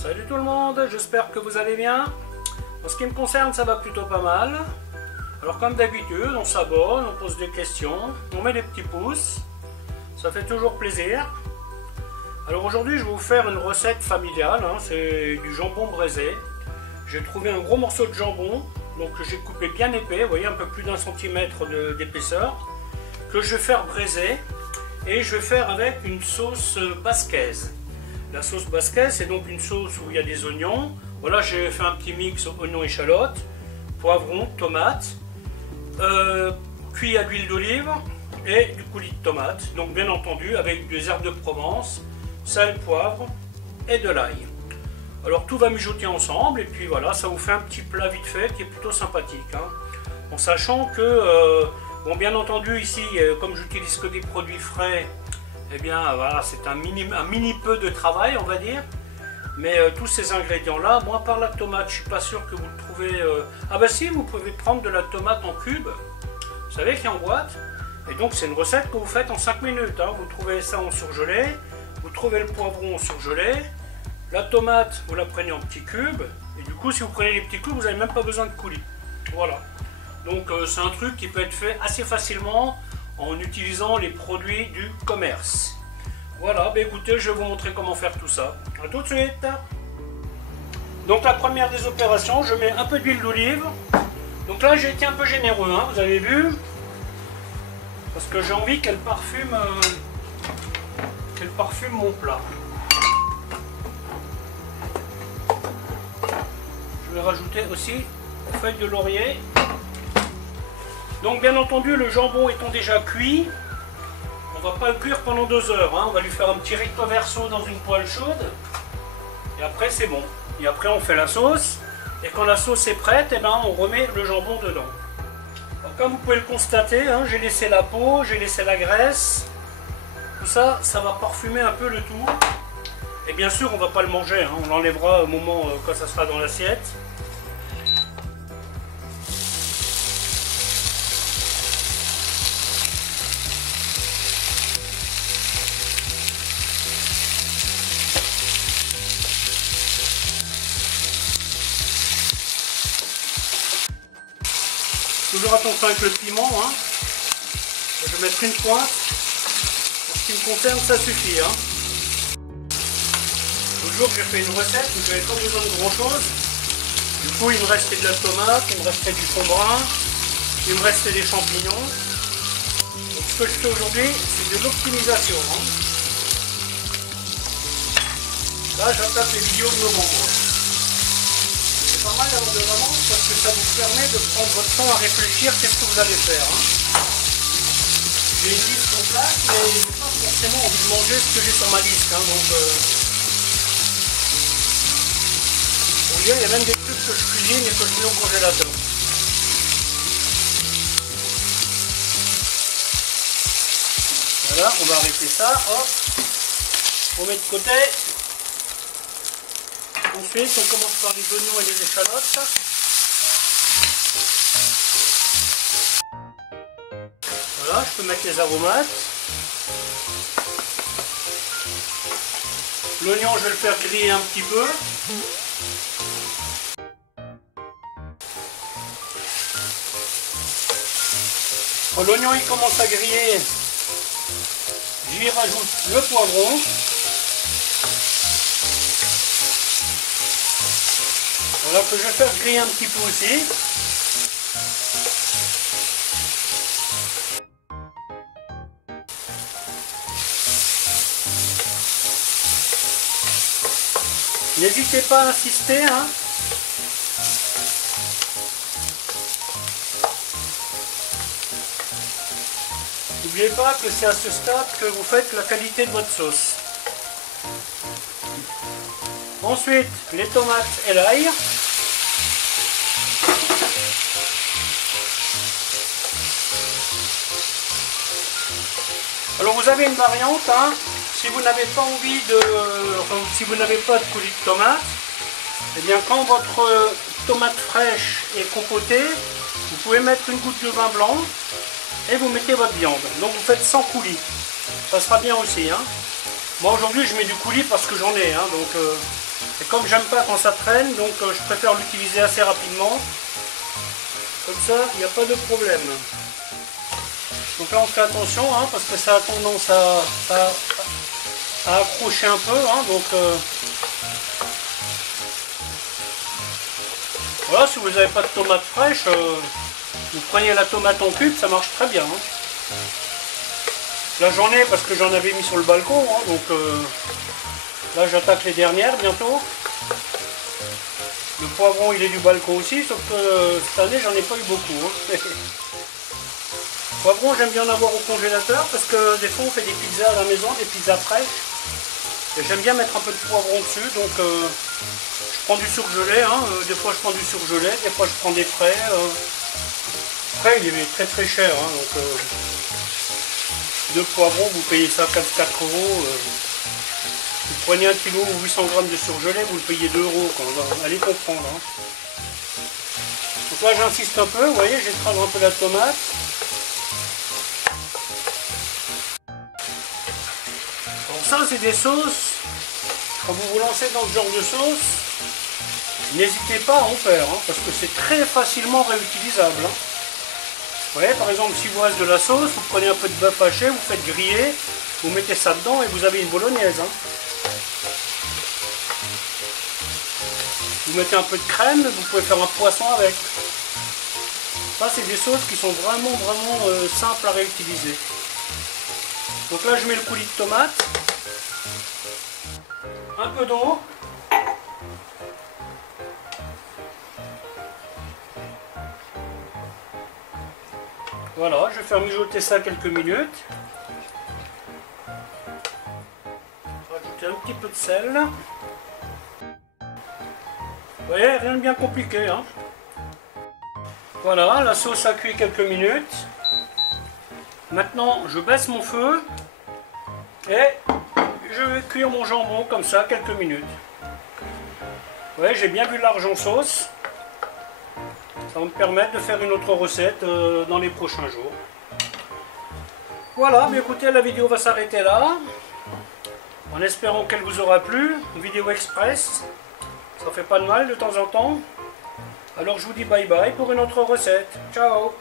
Salut tout le monde, j'espère que vous allez bien. En ce qui me concerne, ça va plutôt pas mal. Alors comme d'habitude, on s'abonne, on pose des questions, on met des petits pouces. Ça fait toujours plaisir. Alors aujourd'hui, je vais vous faire une recette familiale, hein, c'est du jambon braisé. J'ai trouvé un gros morceau de jambon, donc j'ai coupé bien épais, vous voyez, un peu plus d'1 centimètre d'épaisseur, que je vais faire braiser. Et je vais faire avec une sauce basquaise. La sauce basquaise, c'est donc une sauce où il y a des oignons. Voilà, j'ai fait un petit mix oignons, échalotes, poivrons, tomates, cuit à l'huile d'olive et du coulis de tomate. Donc bien entendu avec des herbes de Provence, sel, poivre et de l'ail. Alors tout va mijoter ensemble et puis voilà, ça vous fait un petit plat vite fait qui est plutôt sympathique. Hein. En sachant que, bon, bien entendu ici, comme j'utilise que des produits frais, eh bien voilà, c'est un mini peu de travail, on va dire. Mais tous ces ingrédients-là, moi par la tomate, je suis pas sûr que vous le trouvez. Ah bah si, vous pouvez prendre de la tomate en cube, vous savez qu'il y a en boîte. Et donc c'est une recette que vous faites en 5 minutes. Hein. Vous trouvez ça en surgelé, vous trouvez le poivron en surgelé, la tomate, vous la prenez en petits cubes. Et du coup, si vous prenez les petits cubes, vous n'avez même pas besoin de coulis. Voilà. Donc c'est un truc qui peut être fait assez facilement en utilisant les produits du commerce. Voilà, bah écoutez, je vais vous montrer comment faire tout ça. A tout de suite. Donc la première des opérations, je mets un peu d'huile d'olive. Donc là j'ai été un peu généreux, hein, vous avez vu. Parce que j'ai envie qu'elle parfume mon plat. Je vais rajouter aussi une feuille de laurier. Donc bien entendu, le jambon étant déjà cuit, on va pas le cuire pendant 2 heures. Hein. On va lui faire un petit recto verso dans une poêle chaude. Et après c'est bon. Et après on fait la sauce. Et quand la sauce est prête, eh ben, on remet le jambon dedans. Alors, comme vous pouvez le constater, hein, j'ai laissé la peau, j'ai laissé la graisse. Tout ça, ça va parfumer un peu le tout. Et bien sûr, on ne va pas le manger. Hein. On l'enlèvera au moment quand ça sera dans l'assiette. Toujours attention avec le piment, hein. Je vais mettre une pointe. En ce qui me concerne, ça suffit. Hein. Toujours j'ai fait une recette où j'avais pas besoin de grand chose. Du coup, il me restait de la tomate, il me restait du thon brun, il me restait des champignons. Donc ce que je fais aujourd'hui, c'est de l'optimisation. Hein. Là, j'attaque les vidéos de novembre. C'est pas mal d'avoir de l'avance parce que ça vous permet de prendre votre temps à réfléchir qu'est-ce que vous allez faire. Hein. J'ai une liste en place, mais je n'ai pas forcément envie de manger ce que j'ai sur ma liste. Hein, donc, bon, il y a même des trucs que je cuisine et que je mets au congélateur. Voilà, on va arrêter ça. Hop, on met de côté. Ensuite, on commence par les oignons et les échalotes. Voilà, je peux mettre les aromates. L'oignon, je vais le faire griller un petit peu. Quand l'oignon il commence à griller, j'y rajoute le poivron. Voilà, que je vais faire griller un petit peu aussi. N'hésitez pas à insister. Hein. N'oubliez pas que c'est à ce stade que vous faites la qualité de votre sauce. Ensuite, les tomates et l'ail. Alors vous avez une variante, hein, si vous n'avez pas envie de, enfin, si vous n'avez pas de coulis de tomate, eh bien quand votre tomate fraîche est compotée, vous pouvez mettre une goutte de vin blanc et vous mettez votre viande. Donc vous faites sans coulis. ça sera bien aussi. Hein. Moi aujourd'hui je mets du coulis parce que j'en ai, hein, donc et comme j'aime pas quand ça traîne, donc je préfère l'utiliser assez rapidement. Comme ça, il n'y a pas de problème. Donc là on fait attention, hein, parce que ça a tendance à accrocher un peu. Hein, donc voilà, si vous n'avez pas de tomate fraîche, vous prenez la tomate en cube, ça marche très bien. Hein. Là j'en ai parce que j'en avais mis sur le balcon, hein, donc là j'attaque les dernières bientôt. Le poivron il est du balcon aussi, sauf que cette année j'en ai pas eu beaucoup. Hein. Poivron j'aime bien en avoir au congélateur parce que des fois on fait des pizzas à la maison, des pizzas fraîches. Et j'aime bien mettre un peu de poivron dessus, donc je prends du surgelé, hein, des fois je prends du surgelé, des fois je prends des frais. Frais il est très très cher, hein, donc de poivron vous payez ça 4 €. Vous prenez 1 kg ou 800 g de surgelé, vous le payez 2 € quand même. Allez comprendre. Hein. Donc là j'insiste un peu, vous voyez, j'écrase un peu la tomate. Donc ça c'est des sauces, quand vous vous lancez dans ce genre de sauce, n'hésitez pas à en faire, hein, parce que c'est très facilement réutilisable. Hein. Vous voyez, par exemple, si vous reste de la sauce, vous prenez un peu de bœuf haché, vous faites griller, vous mettez ça dedans et vous avez une bolognaise. Hein. Vous mettez un peu de crème, vous pouvez faire un poisson avec. Ça, c'est des sauces qui sont vraiment simples à réutiliser. Donc là, je mets le coulis de tomate. Un peu d'eau. Voilà, je vais faire mijoter ça quelques minutes. Rajouter un petit peu de sel. Vous voyez, rien de bien compliqué. Hein. Voilà, la sauce a cuit quelques minutes. Maintenant, je baisse mon feu et je vais cuire mon jambon comme ça quelques minutes. Vous voyez, j'ai bien vu large en sauce. Ça va me permettre de faire une autre recette dans les prochains jours. Voilà, mais écoutez, la vidéo va s'arrêter là. En espérant qu'elle vous aura plu. Une vidéo express. Ça fait pas de mal de temps en temps. Alors je vous dis bye bye pour une autre recette. Ciao!